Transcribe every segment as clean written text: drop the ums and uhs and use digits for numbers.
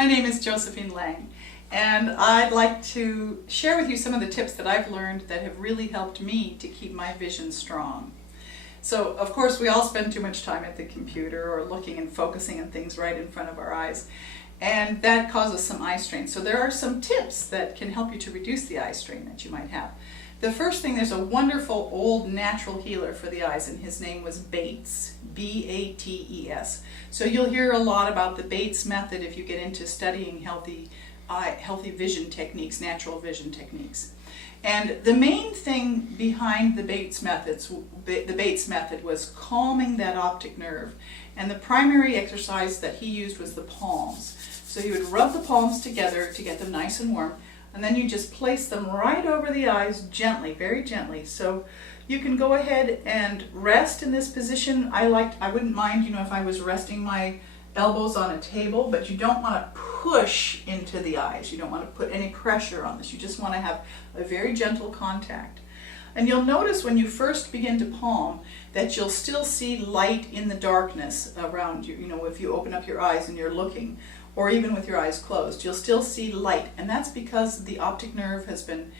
My name is Josephine Lang, and I'd like to share with you some of the tips that I've learned that have really helped me to keep my vision strong. So, of course, we all spend too much time at the computer or looking and focusing on things right in front of our eyes, and that causes some eye strain. So there are some tips that can help you to reduce the eye strain that you might have. The first thing, there's a wonderful old natural healer for the eyes, and his name was Bates, B-A-T-E-S. So you'll hear a lot about the Bates method if you get into studying healthy vision techniques, natural vision techniques. And the main thing behind the Bates method was calming that optic nerve. And the primary exercise that he used was the palms. So he would rub the palms together to get them nice and warm, and then you just place them right over the eyes gently, very gently. So you can go ahead and rest in this position. I wouldn't mind, if I was resting my elbows on a table, but you don't want to push into the eyes. You don't want to put any pressure on this. You just want to have a very gentle contact. And you'll notice when you first begin to palm that you'll still see light in the darkness around you. If you open up your eyes and you're looking, or even with your eyes closed, you'll still see light. And that's because the optic nerve has been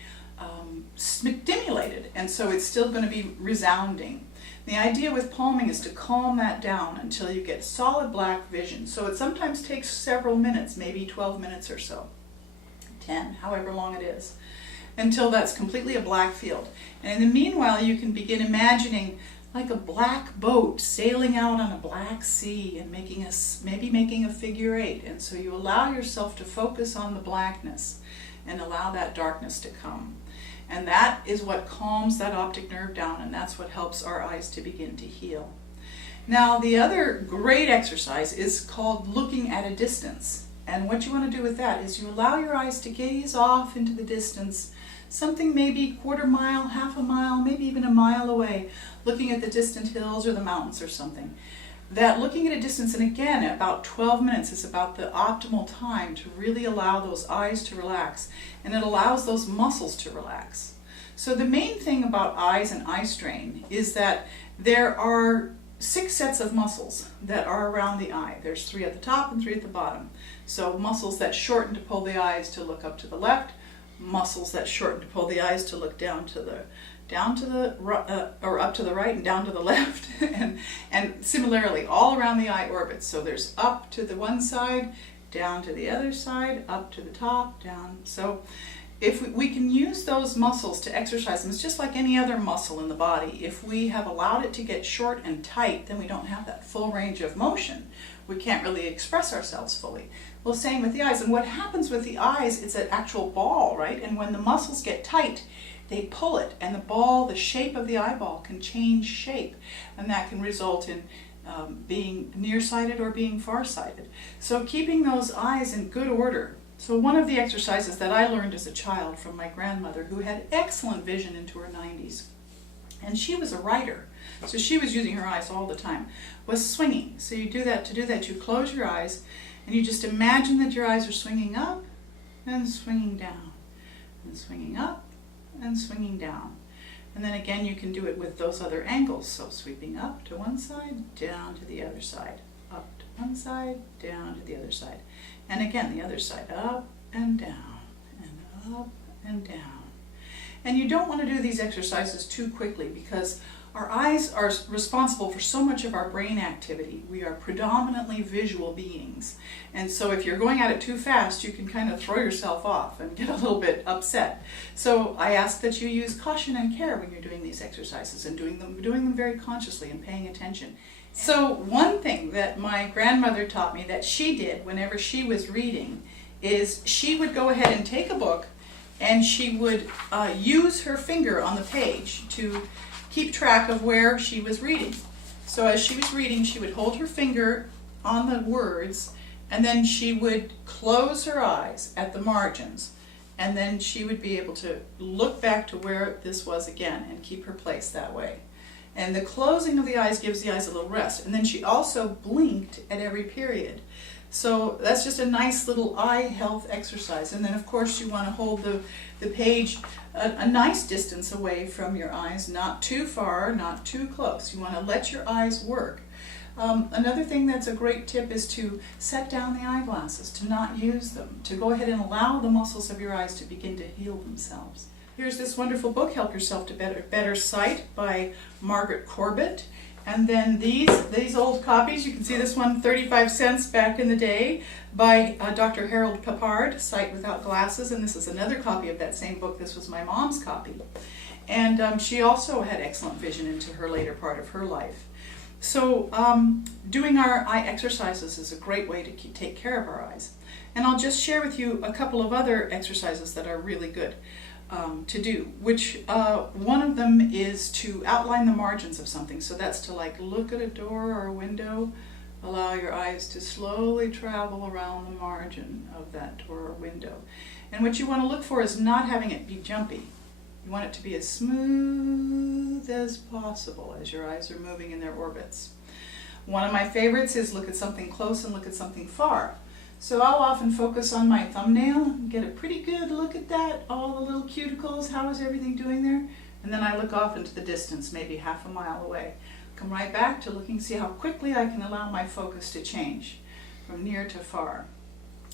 stimulated, and so it's still going to be resounding. The idea with palming is to calm that down until you get solid black vision. So it sometimes takes several minutes, maybe 12 minutes or so, 10, however long it is, until that's completely a black field. And in the meanwhile, you can begin imagining like a black boat sailing out on a black sea and maybe making a figure eight. And so you allow yourself to focus on the blackness and allow that darkness to come. And that is what calms that optic nerve down, and that's what helps our eyes to begin to heal. Now, the other great exercise is called looking at a distance. And what you want to do with that is you allow your eyes to gaze off into the distance, something maybe quarter mile, half a mile, maybe even a mile away, looking at the distant hills or the mountains or something. That looking at a distance, and again, about 12 minutes is about the optimal time to really allow those eyes to relax, and it allows those muscles to relax. So the main thing about eyes and eye strain is that there are 6 sets of muscles that are around the eye. There's 3 at the top and 3 at the bottom. So muscles that shorten to pull the eyes to look up to the left, muscles that shorten to pull the eyes to look down to the or up to the right and down to the left, and similarly all around the eye orbit. So there's up to the one side, down to the other side, up to the top, down. So if we can use those muscles to exercise them, it's just like any other muscle in the body. If we have allowed it to get short and tight, then we don't have that full range of motion. We can't really express ourselves fully. Well, same with the eyes. And what happens with the eyes, it's an actual ball, right? And when the muscles get tight, they pull it, and the ball, the shape of the eyeball can change shape, and that can result in being nearsighted or being farsighted. So keeping those eyes in good order. So one of the exercises that I learned as a child from my grandmother, who had excellent vision into her 90s, and she was a writer, so she was using her eyes all the time, was swinging. So you do that. To do that, you close your eyes, and you just imagine that your eyes are swinging up and swinging down, and swinging up and swinging down. And then again, you can do it with those other angles. So sweeping up to one side, down to the other side, up to one side, down to the other side. And again, the other side, up and down, and up and down. And you don't want to do these exercises too quickly, because our eyes are responsible for so much of our brain activity. We are predominantly visual beings. And so if you're going at it too fast, you can kind of throw yourself off and get a little bit upset. So I ask that you use caution and care when you're doing these exercises, and doing them very consciously and paying attention. So one thing that my grandmother taught me that she did whenever she was reading is she would go ahead and take a book, and she would use her finger on the page to keep track of where she was reading. So as she was reading, she would hold her finger on the words, and then she would close her eyes at the margins, and then she would be able to look back to where this was again and keep her place that way. And the closing of the eyes gives the eyes a little rest. And then she also blinked at every period. So that's just a nice little eye health exercise. And then of course you want to hold the page a nice distance away from your eyes, not too far, not too close. You want to let your eyes work. Another thing that's a great tip is to set down the eyeglasses, to not use them, to go ahead and allow the muscles of your eyes to begin to heal themselves. Here's this wonderful book, Help Yourself to Better Sight by Margaret Corbett. And then these old copies, you can see this one 35 cents back in the day by Dr. Harold Papard, Sight Without Glasses, and this is another copy of that same book. This was my mom's copy. And she also had excellent vision into her later part of her life. So doing our eye exercises is a great way to take care of our eyes. And I'll just share with you a couple of other exercises that are really good to do, which one of them is to outline the margins of something. So that's to like look at a door or a window, allow your eyes to slowly travel around the margin of that door or window. And what you want to look for is not having it be jumpy. You want it to be as smooth as possible as your eyes are moving in their orbits. One of my favorites is look at something close and look at something far. So I'll often focus on my thumbnail and get a pretty good look at that, all the little cuticles, how is everything doing there? And then I look off into the distance, maybe half a mile away. Come right back to looking, see how quickly I can allow my focus to change from near to far.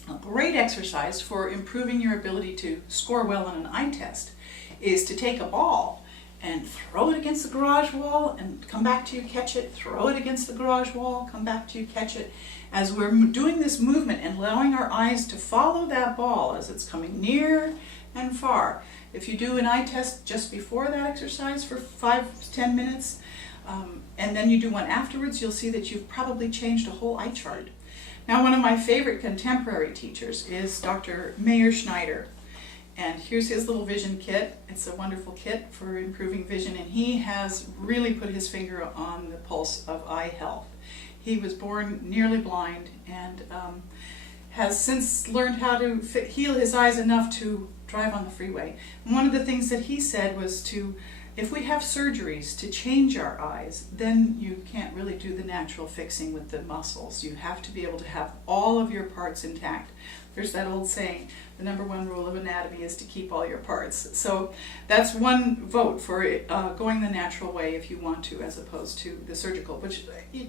A great exercise for improving your ability to score well on an eye test is to take a ball and throw it against the garage wall and come back to you, catch it, throw it against the garage wall, come back to you, catch it. As we're doing this movement and allowing our eyes to follow that ball as it's coming near and far. If you do an eye test just before that exercise for 5 to 10 minutes, and then you do one afterwards, you'll see that you've probably changed a whole eye chart. Now, one of my favorite contemporary teachers is Dr. Mayer Schneider. And here's his little vision kit. It's a wonderful kit for improving vision, and he has really put his finger on the pulse of eye health. He was born nearly blind and has since learned how to heal his eyes enough to drive on the freeway. And one of the things that he said was if we have surgeries to change our eyes, then you can't really do the natural fixing with the muscles. You have to be able to have all of your parts intact. There's that old saying, the number one rule of anatomy is to keep all your parts. So that's one vote for going the natural way if you want to, as opposed to the surgical, which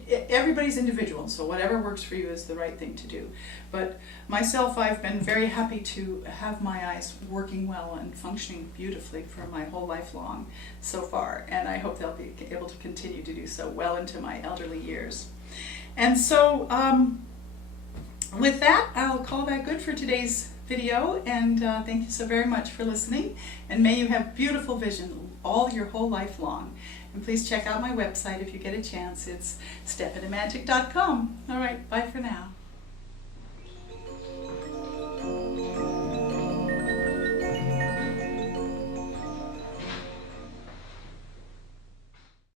everybody's individual, so whatever works for you is the right thing to do. But myself, I've been very happy to have my eyes working well and functioning beautifully for my whole life long so far, and I hope they'll be able to continue to do so well into my elderly years. And so with that, I'll call that good for today's video, and thank you so very much for listening, and may you have beautiful vision all your whole life long. And please check out my website if you get a chance. It's stepintomagic.com. All right, bye for now.